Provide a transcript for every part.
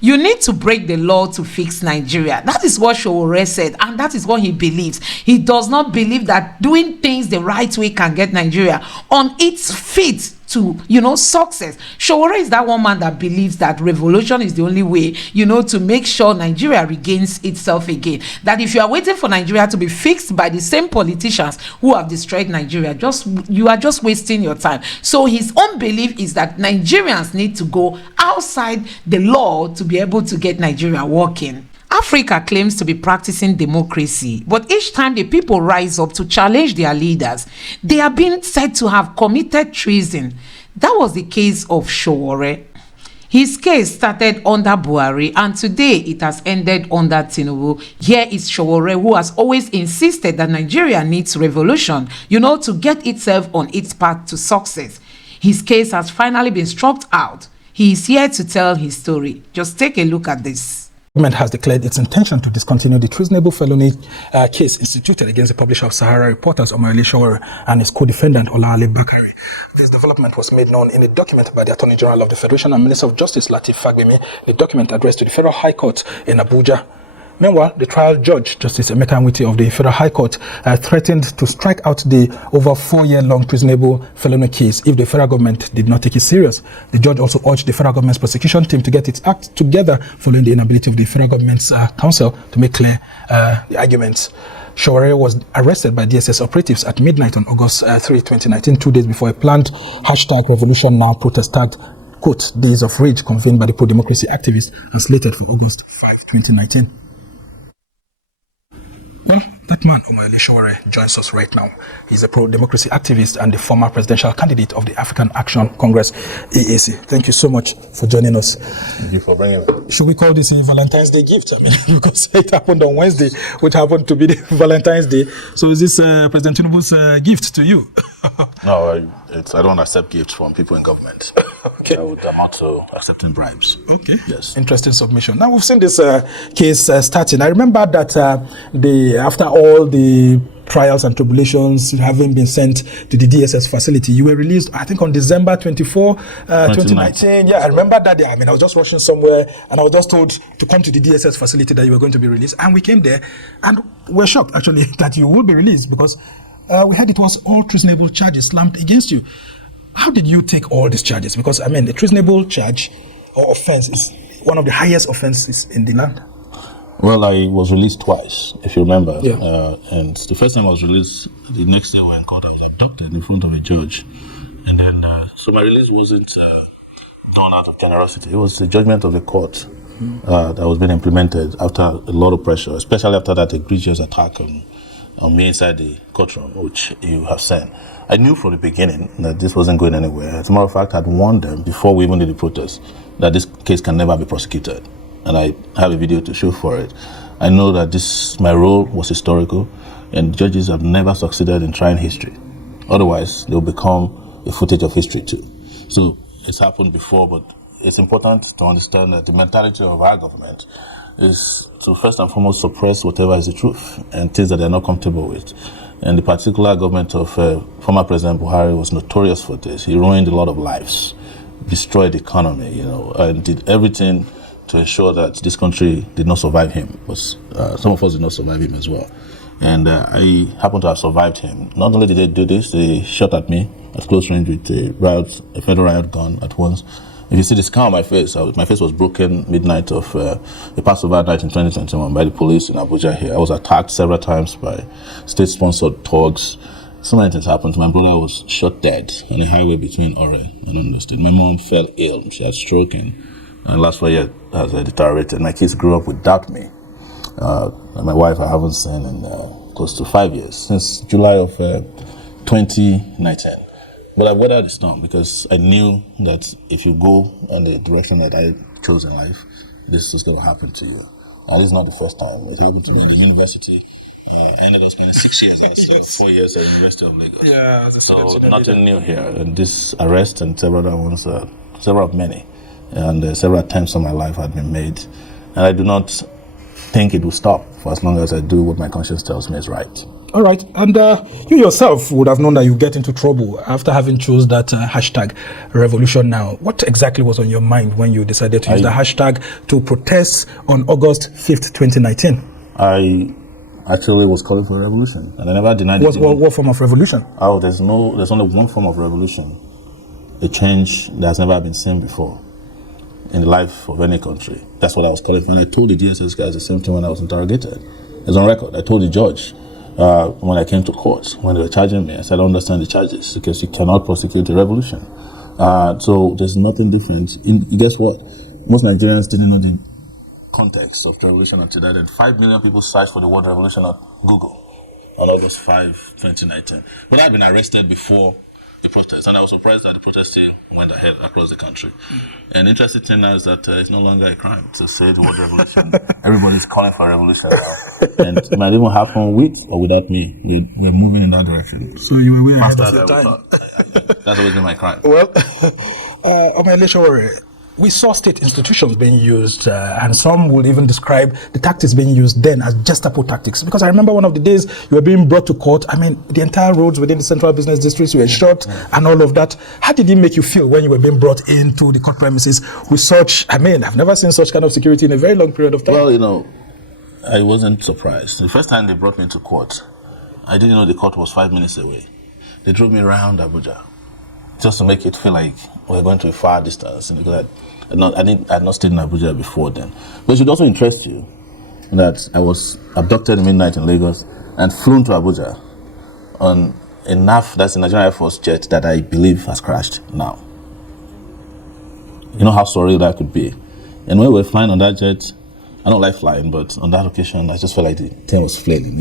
You need to break the law to fix Nigeria. That is what Sowore said, and that is what he believes. He does not believe that doing things the right way can get Nigeria on its feet to, success. Sowore is that one man that believes that revolution is the only way, to make sure Nigeria regains itself again. That if you are waiting for Nigeria to be fixed by the same politicians who have destroyed Nigeria, you are just wasting your time. So his own belief is that Nigerians need to go outside the law to be able to get Nigeria working. Africa claims to be practicing democracy, but each time the people rise up to challenge their leaders, they are being said to have committed treason. That was the case of Sowore. His case started under Buhari, and today it has ended under Tinubu. Here is Sowore, who has always insisted that Nigeria needs revolution, to get itself on its path to success. His case has finally been struck out. He is here to tell his story. Just take a look at this. The government has declared its intention to discontinue the treasonable felony case instituted against the publisher of Sahara Reporters, Omoyele Sowore, and his co-defendant, Olale Bakari. This development was made known in a document by the Attorney General of the Federation and Minister of Justice, Lateef Fagbemi, the document addressed to the Federal High Court in Abuja. Meanwhile, the trial judge, Justice Emeka Nwite of the Federal High Court, threatened to strike out the over 4-year-long treasonable felony case if the federal government did not take it serious. The judge also urged the federal government's prosecution team to get its act together following the inability of the federal government's counsel to make clear the arguments. Sowore was arrested by DSS operatives at midnight on August 3, 2019, 2 days before a planned #RevolutionNow protest tagged, quote, Days of Rage, convened by the pro-democracy activists and slated for August 5, 2019. Well, that man, Omoyele Sowore, joins us right now. He's a pro-democracy activist and the former presidential candidate of the African Action Congress, AAC. Thank you so much for joining us. Thank you for bringing me. Should we call this a Valentine's Day gift? I mean, because it happened on Wednesday, which happened to be the Valentine's Day. So is this President Tinubu's gift to you? No, I don't accept gifts from people in government. Okay. I would amount to accepting bribes. Okay. Yes. Interesting submission. Now we've seen this case starting. I remember that after all the trials and tribulations having been sent to the DSS facility, you were released, I think, on December 24, 2019. Yeah, I remember that day. I mean, I was just rushing somewhere and I was just told to come to the DSS facility that you were going to be released. And we came there and we're shocked, actually, that you would be released because we heard it was all treasonable charges slammed against you. How did you take all these charges? Because, I mean, a treasonable charge or offense is one of the highest offenses in the land. Well, I was released twice, if you remember. Yeah. And the first time I was released, the next day we were in court, I was abducted in front of a judge. And then, so my release wasn't done out of generosity. It was the judgment of the court that was being implemented after a lot of pressure, especially after that egregious attack on me inside the courtroom, which you have seen. I knew from the beginning that this wasn't going anywhere. As a matter of fact, I'd warned them before we even did the protest that this case can never be prosecuted. And I have a video to show for it. I know that my role was historical, and judges have never succeeded in trying history. Otherwise, they'll become a footage of history too. So it's happened before, but it's important to understand that the mentality of our government is to first and foremost suppress whatever is the truth and things that they're not comfortable with. And the particular government of former President Buhari was notorious for this. He ruined a lot of lives, destroyed the economy, and did everything to ensure that this country did not survive him. Some of us did not survive him as well. And I happen to have survived him. Not only did they do this, they shot at me at close range with a federal riot gun at once. If you see the scar on my face was broken midnight of a Passover night in 2021 by the police in Abuja here. I was attacked several times by state-sponsored thugs. So many things happened. My brother was shot dead on the highway between Ore and Understood. My mom fell ill. She had stroke, and last 4 years has deteriorated. My kids grew up without me. My wife I haven't seen in close to 5 years, since July of 2019. But I weathered the storm because I knew that if you go in the direction that I chose in life, this is going to happen to you. And this is not the first time. It happened to me in the university. I ended up spending 6 years at 4 years at the University of Lagos. Yeah, so nothing new here. And this arrest and several other ones, several of many, and several attempts on my life had been made. And I do not think it will stop for as long as I do what my conscience tells me is right. All right. And you yourself would have known that you get into trouble after having chose that hashtag revolution now. What exactly was on your mind when you decided to use the hashtag to protest on August 5th, 2019? I actually was calling for a revolution, and I never denied it. What form of revolution? Oh, there's only one form of revolution. A change that's never been seen before in the life of any country. That's what I was calling for. And I told the DSS guys the same thing when I was interrogated. It's on record. I told the judge when I came to court, when they were charging me, I said, I don't understand the charges because you cannot prosecute a revolution. So there's nothing different. Guess what? Most Nigerians didn't know the context of the revolution until that. And 5 million people searched for the word revolution on Google on August 5, 2019. But I've been arrested before the protest, and I was surprised that the protest still went ahead across the country. And the interesting thing now is that it's no longer a crime to say the word revolution. Everybody's calling for a revolution now. And it might even happen with or without me. We're moving in that direction. So you were way ahead of your time. That's always been my crime. Well, Omoyele Sowore, we saw state institutions being used, and some would even describe the tactics being used then as Gestapo tactics. Because I remember one of the days you were being brought to court. I mean, the entire roads within the central business districts were shut and all of that. How did it make you feel when you were being brought into the court premises with such, I mean, I've never seen such kind of security in a very long period of time. Well, I wasn't surprised. The first time they brought me into court, I didn't know the court was 5 minutes away. They drove me around Abuja just to make it feel like we're going to a far distance. Because I had not stayed in Abuja before then. But it should also interest you that I was abducted in midnight in Lagos and flown to Abuja on a NAF, that's the Nigerian Air Force jet, that I believe has crashed now. You know how surreal that could be. And when we were flying on that jet, I don't like flying, but on that occasion, I just felt like the thing was flailing,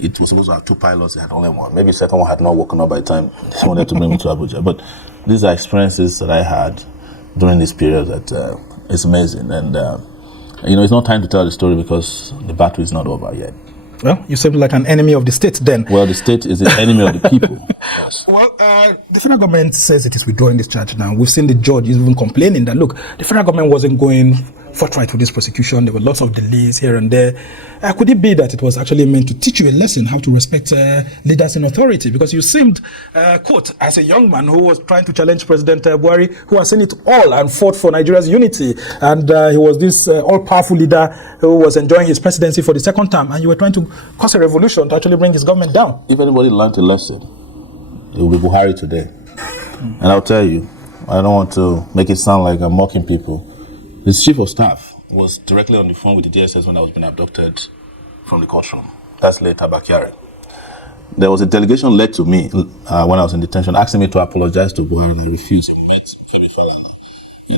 It was supposed to have 2 pilots, they had only 1. Maybe the second one had not woken up by the time they wanted to bring me to Abuja. But these are experiences that I had during this period that is amazing. And, it's not time to tell the story because the battle is not over yet. Well, you seem like an enemy of the state then. Well, the state is the enemy of the people. Yes. Well, the federal government says it is withdrawing this charge now. We've seen the judge even complaining that, look, the federal government wasn't going forthright with this prosecution. There were lots of delays here and there. Could it be that it was actually meant to teach you a lesson how to respect leaders in authority? Because you seemed, quote, as a young man who was trying to challenge President Buhari, who has seen it all and fought for Nigeria's unity. And he was this all-powerful leader who was enjoying his presidency for the second term. And you were trying to cause a revolution to actually bring his government down. If anybody learned a lesson, it will be Buhari today. And I'll tell you, I don't want to make it sound like I'm mocking people. His chief of staff was directly on the phone with the DSS when I was being abducted from the courtroom. That's late Abakari. There was a delegation led to me when I was in detention, asking me to apologize to Buhari, and I refused. I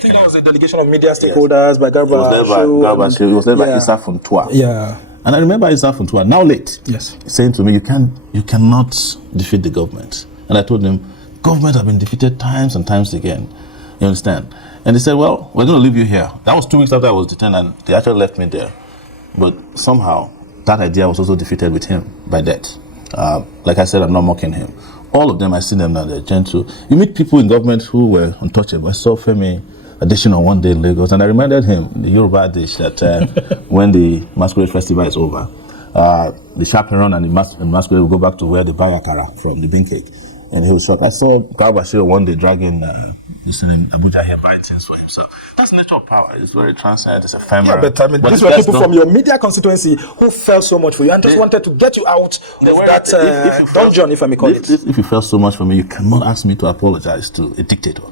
think that was a delegation of media stakeholders by Garba. It was led by Issa Funtua. Yeah. And I remember Issa Funtua, now late, saying to me, you cannot defeat the government. And I told him, government have been defeated times and times again. You understand? And they said, well, we're going to leave you here. That was 2 weeks after I was detained, and they actually left me there. But somehow, that idea was also defeated with him by death. Like I said, I'm not mocking him. All of them, I see them now, they're gentle. You meet people in government who were untouchable. I saw Femi Adesina one day in Lagos, and I reminded him, the Yoruba dish, that when the masquerade festival is over, the chaperone and the masquerade will go back to where they buy akara from, the bean cake. And he was shocked. I saw Garba one day dragging Abuja here buying things for him. So that's nature of power. It's very transient. It's ephemeral. Yeah, but these were people from your media constituency who felt so much for you and just wanted to get you out of that dungeon, if I may call it. If you felt so much for me, you cannot ask me to apologize to a dictator.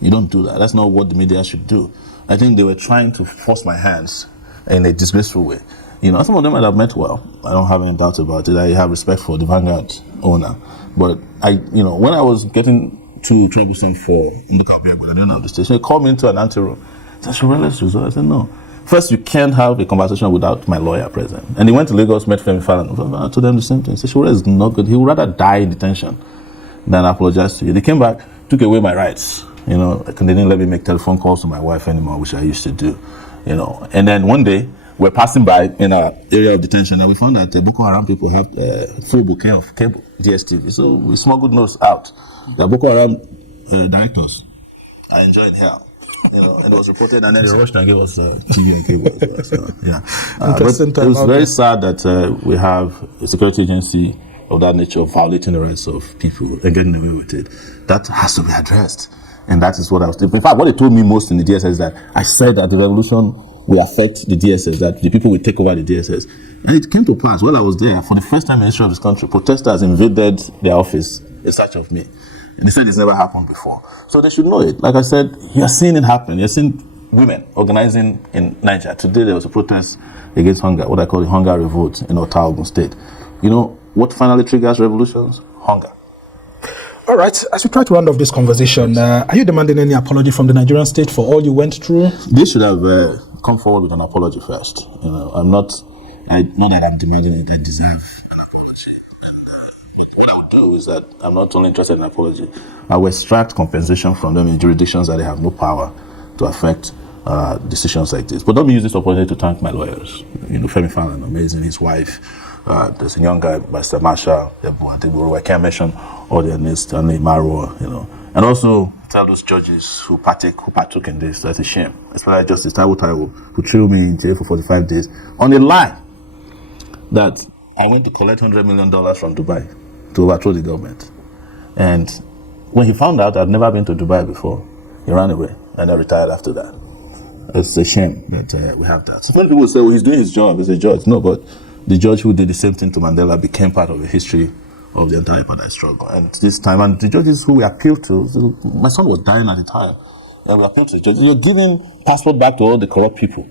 You don't do that. That's not what the media should do. I think they were trying to force my hands in a disgraceful way. Some of them I have met well. I don't have any doubt about it. I have respect for the Vanguard owner. But when I was getting too troublesome for local people, I don't know the station, they called me into an anteroom. He said, let's resort. I said, no. First, you can't have a conversation without my lawyer present. And he went to Lagos, met Femi Falana. I told them the same thing. He said, Sowore is not good. He would rather die in detention than apologize to you. They came back, took away my rights. They didn't let me make telephone calls to my wife anymore, which I used to do. And then one day, we're passing by in our area of detention, and we found that the Boko Haram people have a full bouquet of cable, DSTV. So we smuggled those out. The Boko Haram directors are enjoying here. And it was reported, and then they rushed and gave us TV and cable as well. So, yeah. Interesting but it was very sad that we have a security agency of that nature violating the rights of people and getting away with it. That has to be addressed. And that is what I was doing. In fact, what they told me most in the DSS is that I said that the revolution will affect the DSS, that the people will take over the DSS. And it came to pass. While I was there, for the first time in the history of this country, protesters invaded their office in search of me. And they said it's never happened before. So they should know it. Like I said, you're seeing it happen. You're seeing women organizing in Niger. Today there was a protest against hunger, what I call the hunger revolt in Ota, Ogun State. You know what finally triggers revolutions? Hunger. All right, as we try to round off this conversation, are you demanding any apology from the Nigerian state for all you went through? They should have come forward with an apology first. Not that I'm demanding it, I deserve an apology. What I would do is that I'm not only interested in an apology, I will extract compensation from them in jurisdictions that they have no power to affect decisions like this. But let me use this opportunity to thank my lawyers. Femi Fallon, amazing, his wife. There's a young guy, Mr. Marshall, I can't mention all their names, Stanley Maro, and also tell those judges who partook in this, that's a shame. Especially Justice Taiwo, who threw me in jail for 45 days on the lie that I went to collect $100 million from Dubai to overthrow the government. And when he found out I'd never been to Dubai before, he ran away and I retired after that. It's a shame that we have that. Many people say, well, he's doing his job as a judge. No, but the judge who did the same thing to Mandela became part of the history of the entire apartheid struggle. And this time, and the judges who we appealed to, my son was dying at the time, and we appealed to the judges. You're giving passport back to all the corrupt people.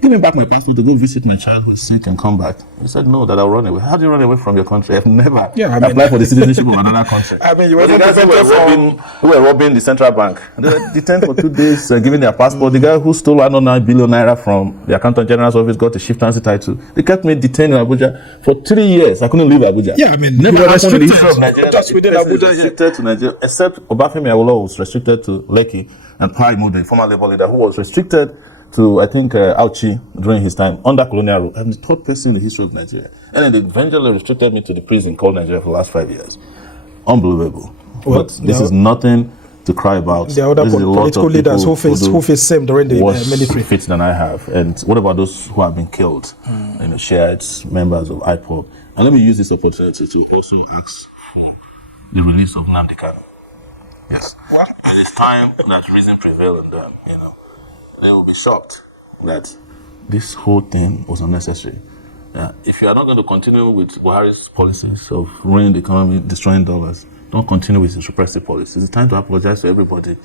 Give me back my passport to go visit my child who's sick and come back. He said, no, that I'll run away. How do you run away from your country? I've never applied for the citizenship of another country. You were the guys who were robbing the central bank. They were detained for 2 days, giving their passport. The guy who stole 109 billion naira from the accountant general's office got a chieftaincy title. They kept me detained in Abuja for 3 years. I couldn't leave Abuja. Never happened in the history of Nigeria. Just within Abuja, restricted to Nigeria, except Obafemi Awolowo was restricted to Lekki, and Pride Mode, the former Labour leader, who was restricted to, I think, Auchi during his time under colonial rule. I'm the third person in the history of Nigeria. And then they eventually restricted me to the prison called Nigeria for the last 5 years. Unbelievable. Well, but this is nothing to cry about. There are other political leaders who face same during the military. Worse than I have. And what about those who have been killed? Shiites, members of IPOB. And let me use this opportunity to also ask for the release of Nnamdi Kanu. Yes. What? It is time that reason prevail in them, They will be shocked that this whole thing was unnecessary. If you are not going to continue with Buhari's policies of ruining the economy, destroying dollars, don't continue with his repressive policies. It's time to apologize to everybody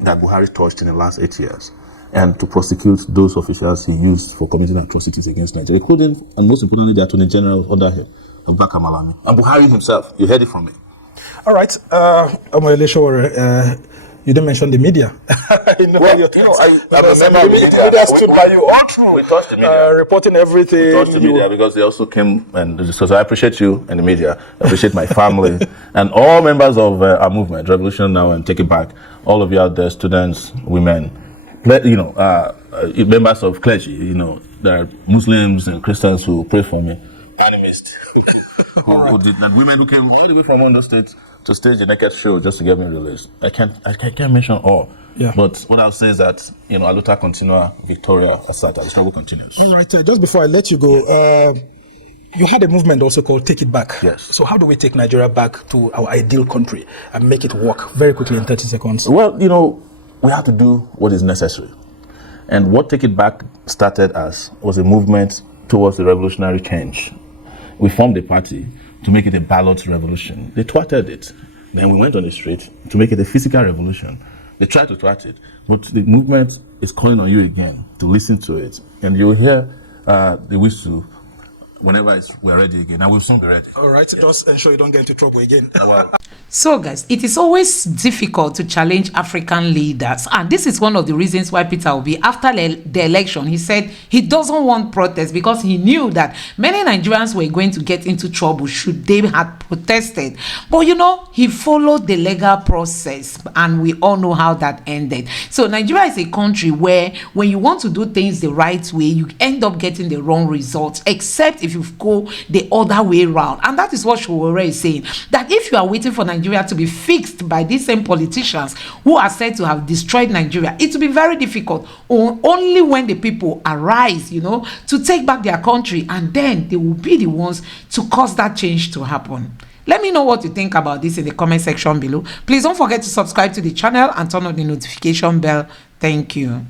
that Buhari touched in the last 8 years and to prosecute those officials he used for committing atrocities against Nigeria, including, and most importantly, the Attorney General under him, Abubakar Malami, and Buhari himself. You heard it from me. All right. Omoyele Sowore, you didn't mention the media. I'm a member of the media stood by you all through. We touched the media. Reporting everything. We touched the media because they also came and so I appreciate you and the media. I appreciate my family and all members of our movement, Revolution Now and Take It Back. All of you out there, students, women, members of clergy. There are Muslims and Christians who pray for me. Animist. Who did that? Women who came all the way from Ondo State to stage a naked show just to get me released. I can't mention all. Yeah. But what I'll say is that, Aluta continua, Victoria, Asata, the struggle continues. All right, just before I let you go, you had a movement also called Take It Back. Yes. So how do we take Nigeria back to our ideal country and make it work very quickly in 30 seconds? Well, we have to do what is necessary. And what Take It Back started as was a movement towards the revolutionary change. We formed a party to make it a ballot revolution. They thwarted it. Then we went on the street to make it a physical revolution. They tried to thwart it, but the movement is calling on you again to listen to it. And you will hear the whistle whenever we're ready again. And we'll soon be ready. All right, just ensure you don't get into trouble again. So guys, it is always difficult to challenge African leaders, and this is one of the reasons why Peter Obi, after the election, he said he doesn't want protests because he knew that many Nigerians were going to get into trouble should they had protested. But he followed the legal process, and we all know how that ended. So Nigeria is a country where when you want to do things the right way, you end up getting the wrong results, except if you go the other way around. And that is what Sowore is saying, that if you are waiting for Nigeria Nigeria to be fixed by these same politicians who are said to have destroyed Nigeria, it will be very difficult. Only when the people arise, to take back their country, and then they will be the ones to cause that change to happen. Let me know what you think about this in the comment section below. Please don't forget to subscribe to the channel and turn on the notification bell. Thank you.